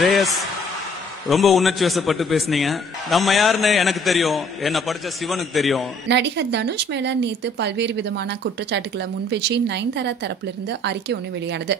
ஸ்ரேயஸ் ரொம்ப உணர்ச்சி வசப்பட்டு பேசுனீங்க. நம்ம யாருன்னு எனக்கு தெரியும், என்ன படிச்ச சிவனுக்கு தெரியும். நடிகர் தனுஷ் மேல நேத்து பல்வேறு விதமான குற்றச்சாட்டுகளை முன்வச்சு நயன்தாரா தரப்புல இருந்து அறிக்கை ஒண்ணு வெளியானது.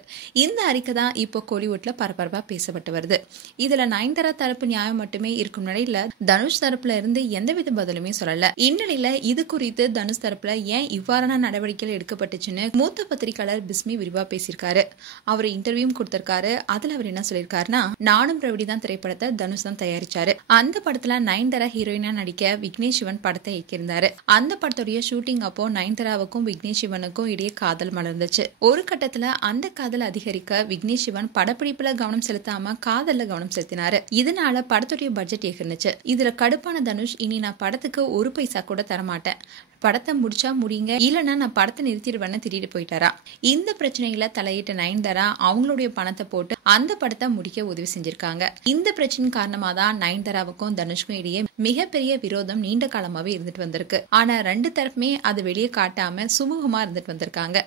இந்த அறிக்கை தான் இப்போ கோலிவுட்ல பரபரப்பா பேசப்பட்டு வருது. இதுல நயன்தாரா தரப்பு நியாயம் மட்டுமே இருக்கும் நிலையில தனுஷ் தரப்புல இருந்து எந்தவித பதிலுமே சொல்லல. இந்நிலையில இது குறித்து தனுஷ் தரப்புல ஏன் இவ்வாறான நடவடிக்கைகள் எடுக்கப்பட்டுச்சுன்னு மூத்த பத்திரிகையாளர் பிஸ்மி விரிவா பேசியிருக்காரு. அவர் இன்டர்வியூ கொடுத்திருக்காரு. அதுல அவர் என்ன சொல்லியிருக்காருன்னா, நானும் ரவுடி தான் திரைப்படத்தை தனுஷ் தான் தயாரிச்சாரு. அந்த படத்துல நயன்தாரா ஹீரோயினா நடிக்க விக்னேஷ் சிவன் படத்தை இயக்கியிருந்தாரு. அந்த படத்துடைய ஷூட்டிங் அப்போ நயன்தாராவுக்கும் விக்னேஷ் சிவனுக்கும் இடையே காதல் மலர்ந்துச்சு. ஒரு கட்டத்துல அந்த காதல் அதிகரிக்க விக்னேஷ் சிவன் படப்பிடிப்புல கவனம் செலுத்தாம காதல்ல கவனம் செலுத்தினாரு. இதனால படத்துடைய பட்ஜெட் எகிர்ந்துச்சு. இதுல கடுப்பான தனுஷ், இனி நான் படத்துக்கு ஒரு பைசா கூட தரமாட்டேன், படத்தை முடிச்சா முடிங்க, இல்லைன்னா நான் படத்தை நிறுத்திடுவேன்னு திட்டிட்டு போயிட்டாரா. இந்த பிரச்சனையில தலையிட்ட நயன்தாரா அவங்களுடைய பணத்தை போட்டு அந்த படத்தை முடிக்க உதவி செஞ்சிருக்காங்க. இந்த பிரச்சனை காரணமா தான் நயன்தாராவுக்கும் தனுஷ்க்கும் இடையே மிகப்பெரிய விரோதம் நீண்ட காலமாவே இருந்துட்டு வந்திருக்கு. ஆனா ரெண்டு தரப்புமே அது வெளியே காட்டாம சுமூகமா இருந்துட்டு வந்திருக்காங்க.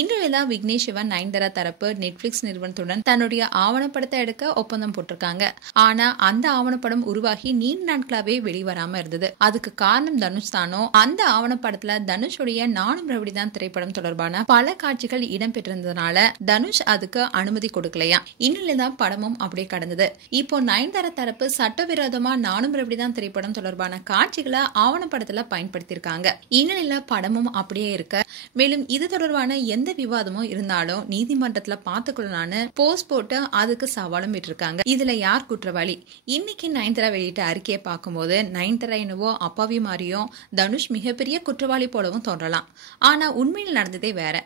இன்றுதான் விக்னேஷ் சிவன் நயன்தாரா தரப்பு நெட்ஃபிளிக்ஸ் நிறுவனத்துடன் தன்னுடைய ஆவணப்படத்தை எடுக்க ஒப்பந்தம் போட்டிருக்காங்க. ஆனா அந்த ஆவணப்படம் உருவாகி நீண்ட நாட்களாவே வெளிவராம இருந்தது. அதுக்கு காரணம் தனுஷ் தானோ. அந்த ஆவணப்படத்துல தனுஷுடைய நானும் ரவுடி தான் திரைப்படம் தொடர்பான பல காட்சிகள் இடம்பெற்றிருந்ததுனால தனுஷ் அதுக்கு அனுமதி கொடுக்கலையா. இந்நிலைதான் படமும் அப்படியே கடந்தது. இப்போ நயன்தாரா தரப்பு சட்டவிரோதமா நானும் ரவுடி தான் திரைப்படம் தொடர்பான காட்சிகளை ஆவணப்படத்துல பயன்படுத்தியிருக்காங்க. இந்நிலையில படமும் அப்படியே இருக்க, மேலும் இது தொடர்பான எந்த விவாதமும் இருந்தாலும் நீதிமன்றத்துல பாத்துக்கொள்ளலான்னு போஸ்ட் போட்டு அதுக்கு சவாலும் விட்டுருக்காங்க. இதுல யார் குற்றவாளி? இன்னைக்கு நயன்தாரா வெளியிட்ட அறிக்கையை பார்க்கும்போது நயன்தாரா என்னவோ அப்பாவி மாதிரியும் தனுஷ் மிகப்பெரிய குற்றவாளி போலவும் தோன்றலாம். ஆனா உண்மையில் நடந்ததே வேற.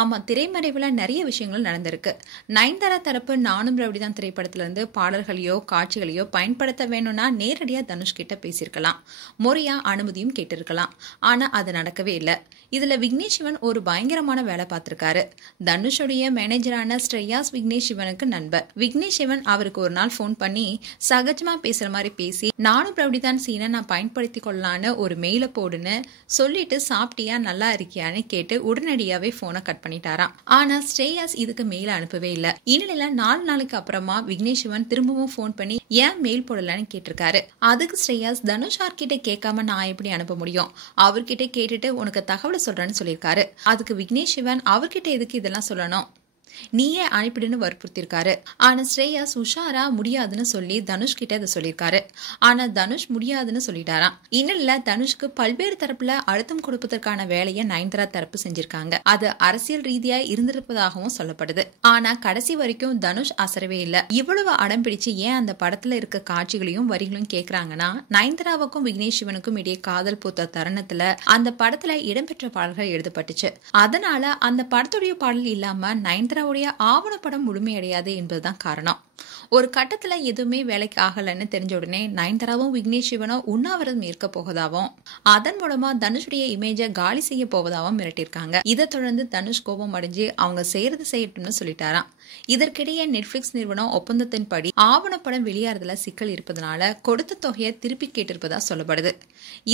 ஆமா, திரைமறைவுல நிறைய விஷயங்கள் நடந்திருக்கு. நயன்தாரா தரப்பு நானும் ரவுடி தான் திரைப்படத்துல இருந்து பாடல்களையோ காட்சிகளையோ பயன்படுத்த வேணும்னா நேரடியா தனுஷ் கிட்ட பேசியிருக்கலாம், முறையா அனுமதியும் கேட்டிருக்கலாம். ஆனா அது நடக்கவே இல்லை. இதுல விக்னேஷ் சிவன் ஒரு பயங்கரமான வேலை பார்த்திருக்காரு. தனுஷுடைய மேனேஜரான ஸ்ரேயாஸ் விக்னேஷ் சிவனுக்கு நண்பர். விக்னேஷ் சிவன் அவருக்கு ஒரு நாள் போன் பண்ணி சகஜமா பேசுற மாதிரி பேசி, நானும் ரவுடி தான் சீனை நான் பயன்படுத்தி கொள்ளலான்னு ஒரு மெயில போடுன்னு சொல்லிட்டு, சாப்பிட்டியா நல்லா இருக்கியான்னு கேட்டு உடனடியாவே போனை கட் பண்ணிட்டாராம். ஆனா ஸ்ரேயாஸ் இதுக்கு மெயில் அனுப்பவே இல்ல. இந்நிலையில 4 நாளுக்கு அப்புறமா விக்னேஷ் சிவன் திரும்பவும் போன் பண்ணி ஏன் மெயில் போடலன்னு கேட்டிருக்காரு. அதுக்கு ஸ்ரேயாஸ், தனுஷ் கிட்ட கேட்காம நான் எப்படி அனுப்ப முடியும், அவர்கிட்ட கேட்டுட்டு உனக்கு தகவலை சொல்றேன்னு சொல்லியிருக்காரு. அதுக்கு விக்னேஷ் சிவன், அவர்கிட்ட எதுக்கு இதெல்லாம் சொல்லணும், நீயே அனுப்பிடுன்னு வற்புறுத்திருக்காரு. ஆனா ஸ்ரேயாஸ் உஷாரா முடியாதுன்னு சொல்லி தனுஷ் கிட்ட இதை சொல்லியிருக்காரு. ஆனா தனுஷ் முடியாதுன்னு சொல்லிட்டாராம். இன்னும் தனுஷ்க்கு பல்வேறு தரப்புல அழுத்தம் கொடுப்பதற்கான வேலையை நயன்தாரா தரப்பு செஞ்சிருக்காங்க. அது அரசியல் ரீதியா இருந்திருப்பதாகவும் சொல்லப்படுது. ஆனா கடைசி வரைக்கும் தனுஷ் அசரவே இல்ல. இவ்வளவு அடம் பிடிச்சு ஏன் அந்த படத்துல இருக்க காட்சிகளையும் வரிகளையும் கேக்குறாங்கன்னா, நயன்தாராவுக்கும் விக்னேஷ் சிவனுக்கும் இடையே காதல் பூத்த தருணத்துல அந்த படத்துல இடம்பெற்ற பாடல்கள் எழுதப்பட்டுச்சு. அதனால அந்த படத்துடைய பாடல் இல்லாம நயன்தாரா ஆவணப்படம் முழுமையடையாது என்பதுதான் காரணம். ஒரு கட்டத்துல எதுவுமே வேலைக்கு ஆகலன்னு தெரிஞ்ச உடனே நயன்தாராவும் விக்னேஷ் சிவனும் உண்ணாவிரதம் இருக்க போவதாகவும் அதன் மூலமா தனுஷுடைய இமேஜை காலி செய்ய போவதாகவும் மிரட்டிருக்காங்க. இதை தொடர்ந்து தனுஷ் கோபம் அடைஞ்சு அவங்க செய்யறது செய்யட்டும்னு சொல்லிட்டாராம். இதற்கிடையே நெட்ஃபிளிக்ஸ் நிறுவனம் ஒப்பந்தத்தின்படி ஆவணப்படம் வெளியாறதுல சிக்கல் இருப்பதனால கொடுத்த தொகையை திருப்பி கேட்டிருப்பதா சொல்லப்படுது.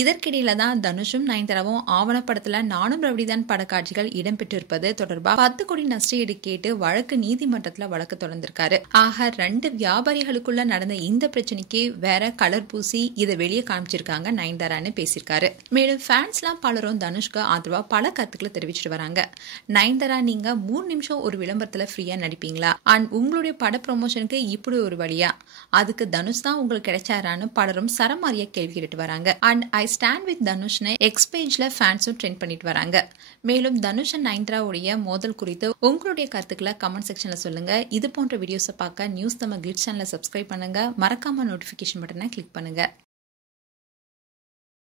இதற்கிடையில தான் தனுஷும் நயன்தாராவும் ஆவணப்படத்துல நானும் ரவுடிதான் படக்காட்சிகள் இடம்பெற்றிருப்பது தொடர்பா 10 கோடி நஷ்டஈடு கேட்டு வழக்கு நீதிமன்றத்துல வழக்கு தொடர்ந்திருக்காரு. ஆக 2 வியாபாரிகளுக்குள்ள நடந்த இந்த பிரச்சனைக்கு வேற கலர் பூசி இதை வெளியே காமிச்சிருக்காங்க நயன்தாரான்னு பேசியிருக்காரு. மேலும் ஃபேன்ஸ்லாம் பலரும் தனுஷ்க்கு ஆதரவா பல கருத்துக்களை தெரிவிச்சிட்டு வராங்க. நயன்தாரா, நீங்க 3 நிமிஷம் ஒரு விளம்பரத்துல ஃப்ரீயா நடிப்பீங்களா, அண்ட் உங்களுடைய பட ப்ரமோஷனுக்கு இப்படி ஒரு வழியா, அதுக்கு தனுஷ் தான் உங்களுக்கு கிடைச்சாரான்னு பலரும் சரமாரியா கேள்வி கேட்டு வராங்க. அண்ட் ஐ ஸ்டாண்ட் வித் தனுஷ்னு எக்ஸ் பேஜ்ல ஃபேன்ஸும் ட்ரெண்ட் பண்ணிட்டு வராங்க. மேலும் தனுஷ் அண்ட் நயன்தாராவுடைய மோதல் குறித்து உங்களுடைய கருத்துக்களை கமெண்ட் செக்ஷன்ல சொல்லுங்க. இது போன்ற வீடியோஸை பார்க்க நியூஸ் தமிழ் கிளிட்ஸ் சேனலை சப்ஸ்கிரைப் பண்ணுங்க. மறக்காம நோட்டிபிகேஷன் பட்டனை கிளிக் பண்ணுங்க.